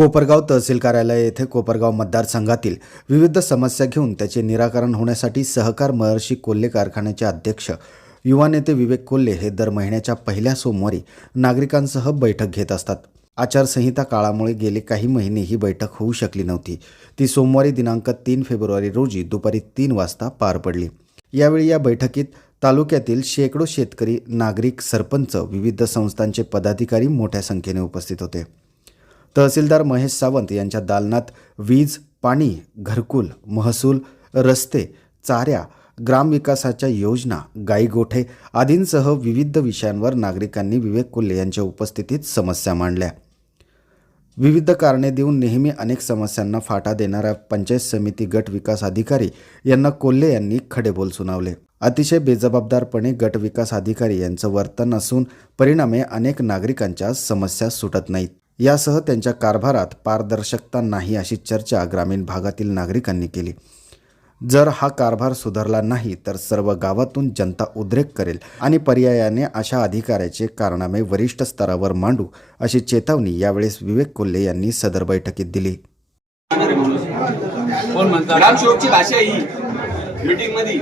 कोपरगाव तहसील कार्यालय येथे कोपरगाव मतदारसंघातील विविध समस्या घेऊन त्याचे निराकरण होण्यासाठी सहकार महर्षी कोल्हे कारखान्याचे अध्यक्ष युवा नेते विवेक कोल्हे हे दर महिन्याच्या पहिल्या सोमवारी नागरिकांसह बैठक घेत असतात. आचारसंहिता काळामुळे गेले काही महिने ही बैठक होऊ शकली नव्हती. ती सोमवारी दिनांक तीन फेब्रुवारी रोजी दुपारी तीन वाजता पार पडली. यावेळी या बैठकीत तालुक्यातील शेकडो शेतकरी नागरिक सरपंच विविध संस्थांचे पदाधिकारी मोठ्या संख्येने उपस्थित होते. तहसीलदार महेश सावंत यांच्या दालनात वीज पाणी घरकुल महसूल रस्ते चाऱ्या ग्रामविकासाच्या योजना गाईगोठे आदींसह विविध विषयांवर नागरिकांनी विवेक कोल्हे यांच्या उपस्थितीत समस्या मांडल्या. विविध कारणे देऊन नेहमी अनेक समस्यांना फाटा देणाऱ्या पंचायत समिती गट विकास अधिकारी यांना कोल्हे यांनी खडेबोल सुनावले. अतिशय बेजबाबदारपणे गट विकास अधिकारी यांचं वर्तन असून परिणामे अनेक नागरिकांच्या समस्या सुटत नाहीत. यासह त्यांच्या कारभारात पारदर्शकता नाही अशी चर्चा ग्रामीण भागातील नागरिकांनी केली. जर हा कारभार सुधारला नाही तर सर्व गावातून जनता उद्रेक करेल आणि पर्यायाने अशा अधिकाऱ्याचे कारनामे वरिष्ठ स्तरावर मांडू अशी चेतावणी यावेळेस विवेक कोल्हे यांनी सदर बैठकीत दिली. कोण भाषा ही. मीटिंगमध्ये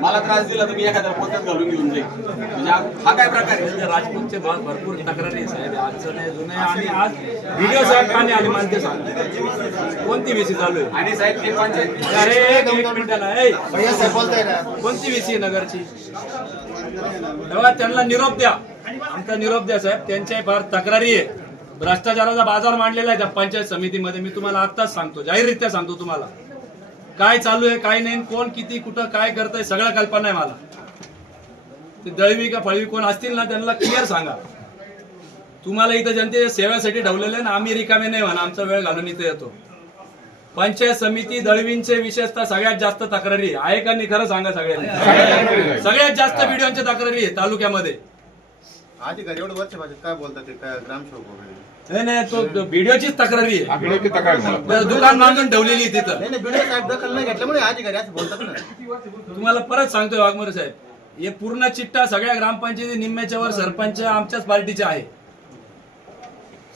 मला त्रास दिला तर मी एखाद्या पोत्यात घालून घेऊन जाईल. म्हणजे हा- काय प्रकार आहे? म्हणजे राजपूतचे भाग भरपूर तक्रारी साहेब. अडचण आहे जुने आणि आज व्हिडिओ साहेब आणि आले मला ते सांग कोणती विसी चालू आहे? आणि साहेब ते पंचायत अरे एक एक मिनिटाला ए. कोणती विसी नगरची? तेव्हा त्यांना निरोप द्या. आमचा निरोप द्या साहेब. त्यांच्या फार तक्रारी आहे भ्रष्टाचाराचा बाजार मांडलेला आहे त्या पंचायत समितीमध्ये. मी तुम्हाला आत्ताच सांगतो जाहीररित्या सांगतो तुम्हाला. काय चालू आहे काय नाही कोण किती कुठं काय करतंय सगळ्या कल्पना आहे मला. ते दळवी का फळवी कोण असतील ना त्यांना क्लिअर सांगा. तुम्हाला इथं जनतेच्या सेवेसाठी ठेवलेलं आहे ना आम्ही रिकामे नाही म्हणा आमचा वेळ घालून इथे येतो. पंचायत समिती दळवींचे विशेषतः सगळ्यात जास्त तक्रारी आहे. आहे का नाही खरं सांगा सगळ्यांनी. सगळ्यात जास्त व्हिडिओच्या तक्रारी आहे तालुक्यामध्ये. अधिकारी एवढं वर्ष भाषेत काय बोलतात ते काय ग्रामसेवक वगैरे? नाही नाही तो व्हिडिओचीच तक्रारी आहे. व्हिडिओची तक्रार मला. दुकान बांधून ठेवलेली आहे तिथं. नाही नाही बिडे साहेब दखल नाही घेतल्यामुळे अधिकारी असं बोलतात ना. तुम्हाला परत सांगतोय वाघमोरे साहेब हे पूर्ण चिट्टा सगळ्या ग्रामपंचायती निम्म्याच्या वर सरपंच आमच्याच पार्टीचे आहे.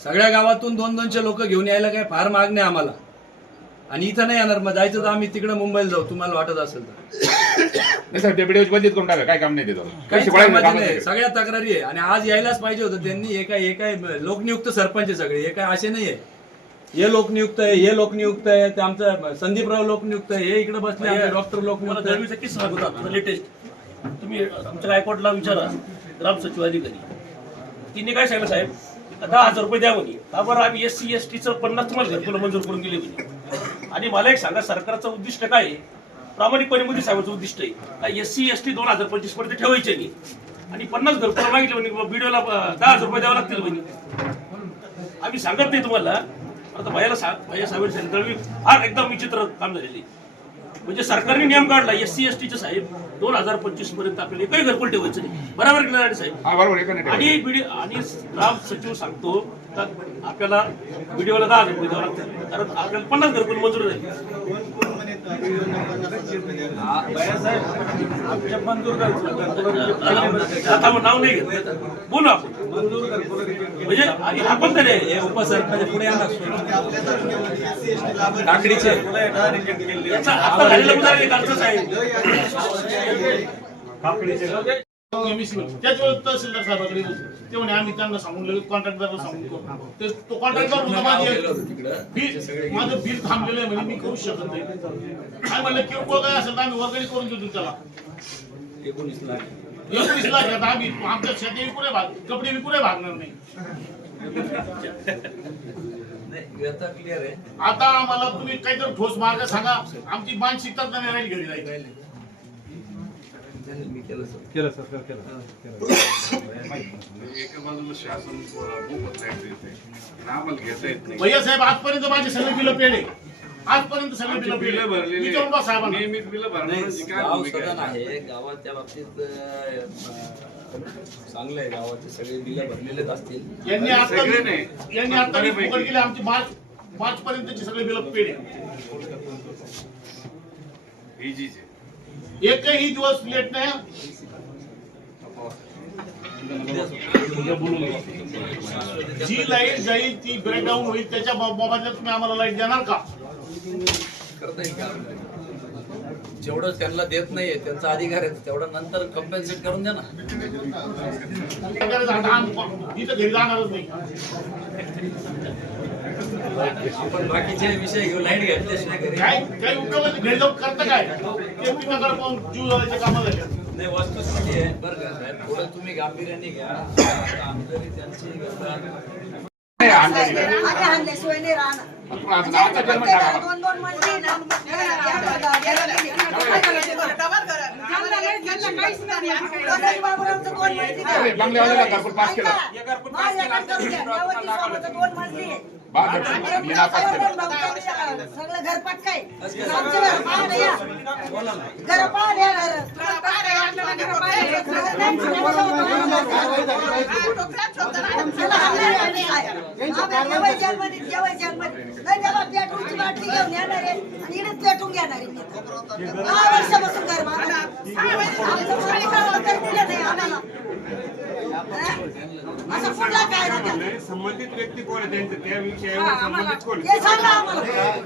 सगळ्या गावातून दोन दोनशे लोक घेऊन यायला काय फार माग नाही आम्हाला. आणि इथं नाही येणार मग जायचं तर आम्ही तिकडे मुंबईला जाऊ तुम्हाला वाटत असेल तर. नाही साहेब ते व्हिडिओ बंदित करून टाका काय काम नाही काही कामाचे नाही. सगळ्या तक्रारी आहे. आणि आज यायलाच पाहिजे होतं त्यांनी. हे काय हे काय लोकनियुक्त सरपंच आहे सगळे. हे काय असे नाहीये. हे लोकनियुक्त आहे हे लोकनियुक्त आहे ते आमचं संदीपराव लोकनियुक्त आहे. हे इकडे बसले आमचे डॉक्टर मला लोकनियुक्त आहे. किस्सा सांगतो आता लेटेस्ट तुम्ही आमच्या गायकवाडला विचारा. ग्राम सचिव अधिकारी तिने काय सांगितलं साहेब? दहा हजार रुपये द्या म्हणे. का बरं आम्ही एस सी एस टीचं पन्नास तुम्हाला घरकुलं मंजूर करून दिले म्हणे. आणि मला एक सांगा सरकारचं उद्दिष्ट काय आहे? प्रामाणिकपणे मोदी साहेबांचं उद्दिष्ट आहे. का एस सी एस टी दोन हजार पंचवीसपर्यंत ठेवायचे नाही. आणि पन्नास घरकुलं मागितले म्हणे बीडीओला दहा हजार रुपये द्यावं लागतील म्हणे. आम्ही सांगत नाही तुम्हाला. आता भैयाला भैया साहेब सांगितलं फार एकदम विचित्र काम झालेली म्हणजे सरकारने नियम काढला एस सी एस टीचे साहेब दोन हजार पंचवीसपर्यंत आपल्याला एकही घरकुल ठेवायचं नाही. बरोबर की नाही साहेब? हा नाही आणि बीडी आणि ग्राम सचिव सांगतो तर आपल्याला व्हिडिओला दहा हजार रुपये द्यावं लागतील. कारण आपल्याला पन्नास घरकुल मंजूर मग नाव नाही घेत बोलू आपण म्हणजे हा पण तरी. हे उपसरपंच पुढे येणार काकडीचे याचा आता झालेला उदाहरण आहे कालचंच आहे त्याच वेळेस तहसीलदार साहेबाकडे गेलो. ते म्हणे आम्ही त्यांना सांगून लगेच कॉन्ट्रॅक्टरला सांगून करू. ते तो कॉन्ट्रॅक्टर म्हणला माझे बिल माझं बिल थांबलेलं आहे मी करू शकत नाही. काय म्हणलं किरकोळ काय असेल तर आम्ही वर्गणी करून देतो त्याला. एकोणीस लाख. एकोणीस लाख आता आम्ही आमच्या शेती विकुरे भाग कपडे भागणार नाही. आता आम्हाला तुम्ही काहीतरी ठोस मार्ग सांगा. आमची मानसिकता नाही राहील घरी राहील मी केलं सर. एका बाजूला शासन आम्हाला घेता येत नाही भैया साहेब आजपर्यंत माझे सगळे बिलं पेले. आजपर्यंत सगळे बिलं बिलं पेले. भरलेली विचारून बा साहेबांना नियमित बिलं भरण्याची काय गाव भूमिका सदन आहे? आहे गावात त्या बाबतीत अं, चांगलं आहे. गावाचे सगळे बिलं भरलेलेच असतील. यांनी आता सगळे नाही. यांनी आता बऱ्यापैकी. फुकट केले आमची मार्च मार्च पर्यंतचे सगळे बिल पेढे इजीचे. एकही दिवस लेट नाही. जी लाइट जाईल ती ब्रेकडाऊन होईल. त्याच्या मोबदल्यात तुम्ही आम्हाला लाइट देणार का? करता येईल का? जेवढं त्यांना देत नाहीये त्यांचा अधिकार आहे तेवढं नंतर कम्पेन्सेट करून द्या ना. इथं घरी जाणारच नाही. आपण बाकीचे विषय घेऊ लाइट घरी. काय? काही उपयोगाचे घरी जाऊन करतं काय? ते पिकाकडे पाहून जीव नाही वस्तुस्थिती आहे. बरं का साहेब? थोडं तुम्ही गांभीर्याने घ्या. आमदारी त्यांची नाही. दोन दोन आहे ना. गणेश बाबूरावचं दोन. अरे, बंगल्यावाल्याला घरकुल पास केलं. दोन आहे. बा, घरकुल पास- मी नापास केलं. सगळं घर पटकाय आमचं घर पाहा या घर पाहा या घर बाटली घेऊन येणार आहे आणि इकडेच पेटून घेणार आहे मी आता. दहा वर्षापासून घर बांधलं. आमचं कोणी कामाला तर दिलं नाही आम्हाला? असं पुढला काय ना त्याला? संबंधित व्यक्ती कोण आहे त्यांचं त्या विषयावर संबंधित कोण हे सांगा आम्हाला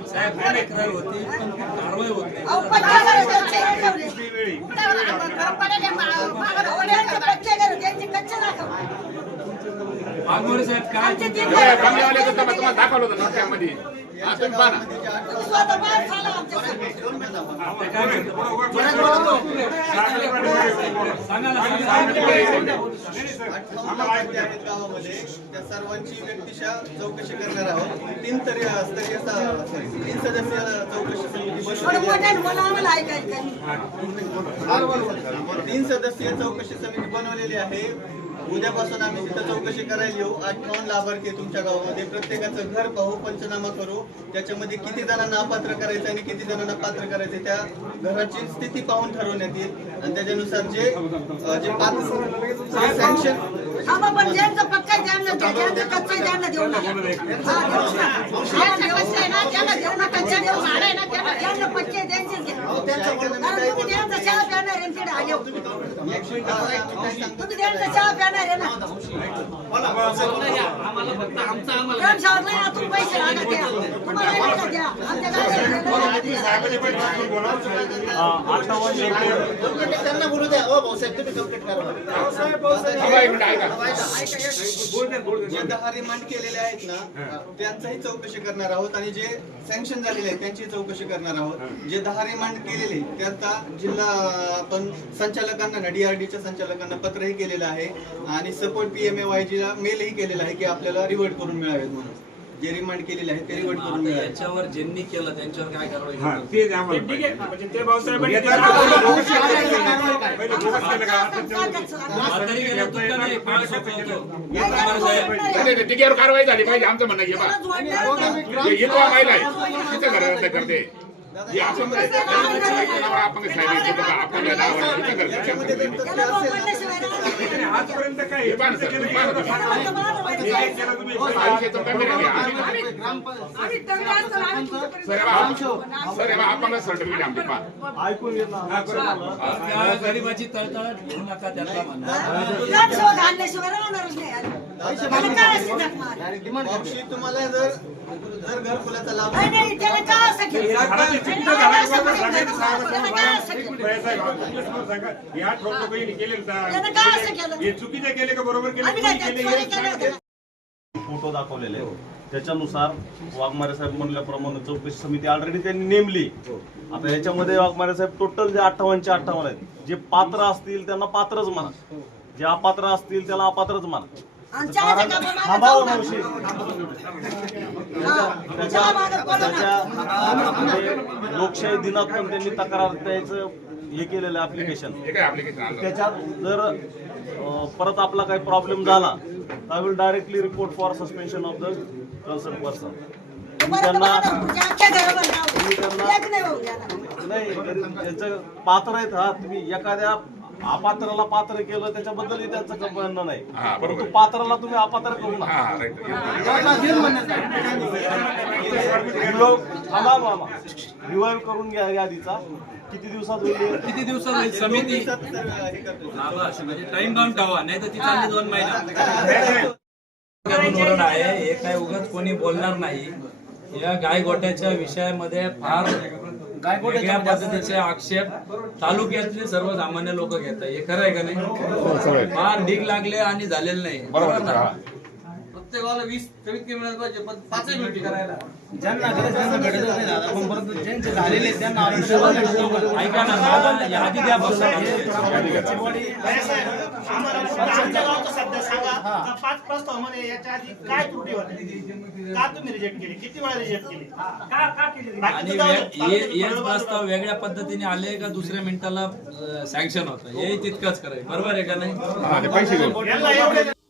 साहेब तक्रार होती पण कारवाई होत नाही अहो, हे ठेवले त्यांचे पक्के घरं, त्यांचे कच्चे दाखव. साहेब काय तुम्हाला दाखवलं होतं ना त्यामध्ये हा, तुम्ही पहा ना. सांगा ना गावामध्ये त्या सर्वांची व्यक्तिशः चौकशी करणार आहोत. तीन तरी स्तरीय तीन सदस्यीय चौकशी समिती थोडं बनवलेली आहे. मोठ्यानं बोला, आम्हाला ऐकायचं नाही. तीन सदस्यीय चौकशी समिती बनवलेली आहे. उद्यापासून आम्ही तिथं चौकशी करायला येऊ. अठ्ठावन्न लाभार्थी तुमच्या गावामध्ये. प्रत्येकाचं घर पाहू पंचनामा करू. त्याच्यामध्ये किती जणांना अपात्र करायचं आणि किती जणांना पात्र करायचं त्या घराची स्थिती पाहून ठरवण्यात येईल. आणि त्याच्यानुसार जे जे पात्र सँक्शन त्यांना. हा, त्यांना हो. बोलू द्या. ओ भाऊसाहेब तुम्ही कंप्लीट करा. एक मिनिट ऐका. जे दहा रिमांड केलेले आहेत ना त्यांचाही चौकशी करणार आहोत आणि जे सँक्शन झालेले आहेत त्यांची चौकशी करणार आहोत. जे दहा रिमांड केलेले त्यांचा जिल्हा आपण संचालकांना ना डीआरडीच्या संचालकांना पत्रही केलेलं आहे. आणि सपोर्ट पीएमए ला मेलही केलेला आहे की आपल्याला रिवर्ट करून मिळावेत म्हणून. जे रिमांड केलेले आहेत ते रिवर्ट करून याच्यावर ज्यांनी केलं त्यांच्यावर काय कारवाई हा करणार? ते आम्हाला पाहिजे. म्हातारी गेलं दुःख नाही, पाय सोपवतो. वाघमोरे साहेब नाही, नाही, तिच्यावर कारवाई झाली पाहिजे आमचं म्हणणं आहे, हे हे आहे करते हे आपण आपण आपण या नावावर तिचं घर रद्द त्याच्यामध्ये करते. जर तथ्य असेल ना आजपर्यंत काय गरिबाची तळतळ घेऊ नका. त्याला तुम्हाला जर जर लाभ काय असं केलं? या ठोक लोकांनी हे चुकीचे केले का बरोबर केले? हे? फोटो दाखवलेले त्याच्यानुसार वाघमारे साहेब म्हणल्याप्रमाणे चौकशी समिती ऑलरेडी त्यांनी नेमली. आता याच्यामध्ये वाघमारे साहेब टोटल जे अठ्ठावन्नचे अठ्ठावन्न आहेत जे पात्र असतील त्यांना पात्रच म्हणा जे अपात्र असतील त्याला अपात्रच म्हणा हो. हा, लोकशाही दिनात पण त्यांनी तक्रार द्यायचं हे केलेलं ऍप्लिकेशन हे? त्याच्यात जर परत आपला काही प्रॉब्लेम झाला I will directly report for suspension of the concern person नाही होऊ देणार. नाही गरीब- याचं पात्र आहेत हा तुम्ही एखाद्या अपात्राला पात्र केलं त्याच्याबद्दलही त्यांचं म्हणणं नाही. हा, परंतु. पात्राला तुम्ही अपात्र करू हा नका हा रिव्हाइव्ह करून घ्या यादीचा किती दिवसात होईल? किती दिवसात होईल? समिती. हे हा, बस म्हणजे टाइम बाउंड ठेवा नाही तर ती चालली दोन महिना धोरण आहे हे काय उगाच कोणी बोलणार नाही. या गाय गोट्याच्या विषयामध्ये फार वेगळ्या पद्धतीचे आक्षेप तालुक्यातले सर्वसामान्य लोक घेतात. हे खरं आहे का नाही? फार ढीग लागले आणि झालेलं नाही. प्रत्येकाला वीस कमीत कमी मिळालं पाहिजे पण पाचही मिनिट करायला. ऐका ना मला यादी द्या फक्त आमच्या गावचं सध्या सांगा का पाच प्रस्तावमध्ये याच्या आधी काय त्रुटी होती का तुम्ही रिजेक्ट केली किती वेळा रिजेक्ट केली का का केली आणि हे- हेच प्रस्ताव वेगळ्या पद्धतीने आले का दुसऱ्या मिनिटाला सँक्शन होतं. हे तितकंच करायचं. बरोबर आहे का नाही? पैसे घेऊन यांना एवढे